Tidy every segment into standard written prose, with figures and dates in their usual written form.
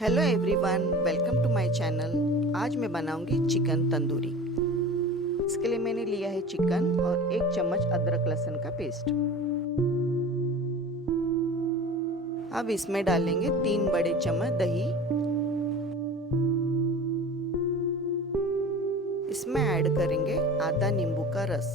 Hello everyone, welcome to my channel. आज मैं बनाऊंगी चिकन तंदूरी। इसके लिए मैंने लिया है चिकन और 1 चम्मच अदरक लहसुन का पेस्ट। अब इसमें डालेंगे 3 बड़े चम्मच दही। इसमें ऐड करेंगे आधा नींबू का रस।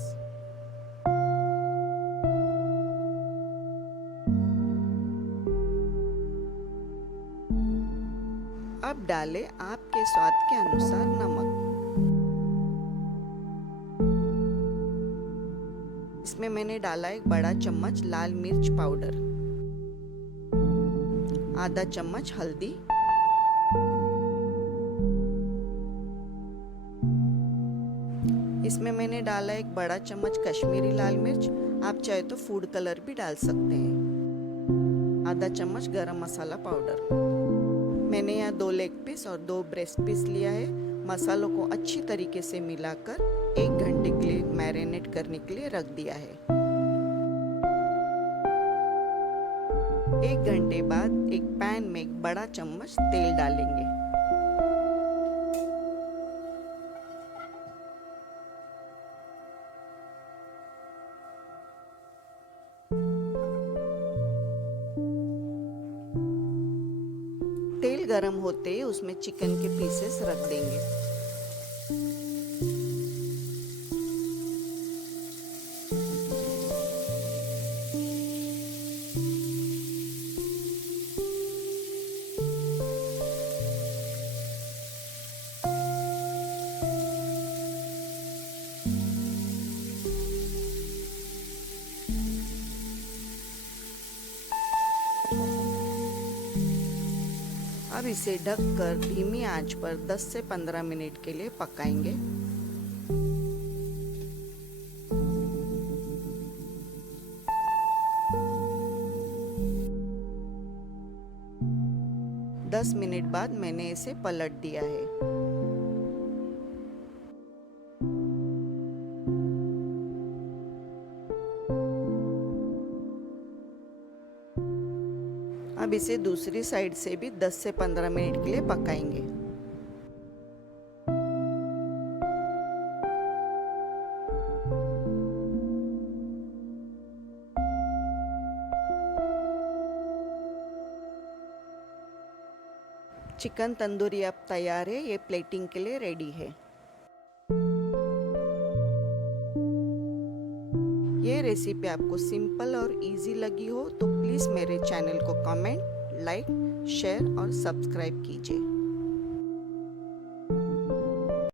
अब डालें आपके स्वाद के अनुसार नमक। इसमें मैंने डाला 1 बड़ा चम्मच लाल मिर्च पाउडर, आधा चम्मच हल्दी, इसमें मैंने डाला 1 बड़ा चम्मच कश्मीरी लाल मिर्च। आप चाहे तो फूड कलर भी डाल सकते हैं। आधा चम्मच गरम मसाला पाउडर। मैंने यहाँ 2 लेग पीस और 2 ब्रेस्ट पीस लिया है। मसालों को अच्छी तरीके से मिलाकर 1 घंटे के लिए मैरिनेट करने के लिए रख दिया है। 1 घंटे बाद एक पैन में 1 बड़ा चम्मच तेल डालेंगे। तेल गरम होते ही उसमें चिकन के पीसेस रख देंगे। अब इसे ढककर धीमी आंच पर 10 से 15 मिनट के लिए पकाएंगे। दस मिनट बाद मैंने इसे पलट दिया है। अब इसे दूसरी साइड से भी 10 से 15 मिनट के लिए पकाएंगे। चिकन तंदूरी अब तैयार है। ये प्लेटिंग के लिए रेडी है। ये रेसिपी आपको सिंपल और इजी लगी हो तो प्लीज़ मेरे चैनल को कमेंट, लाइक, शेयर और सब्सक्राइब कीजिए।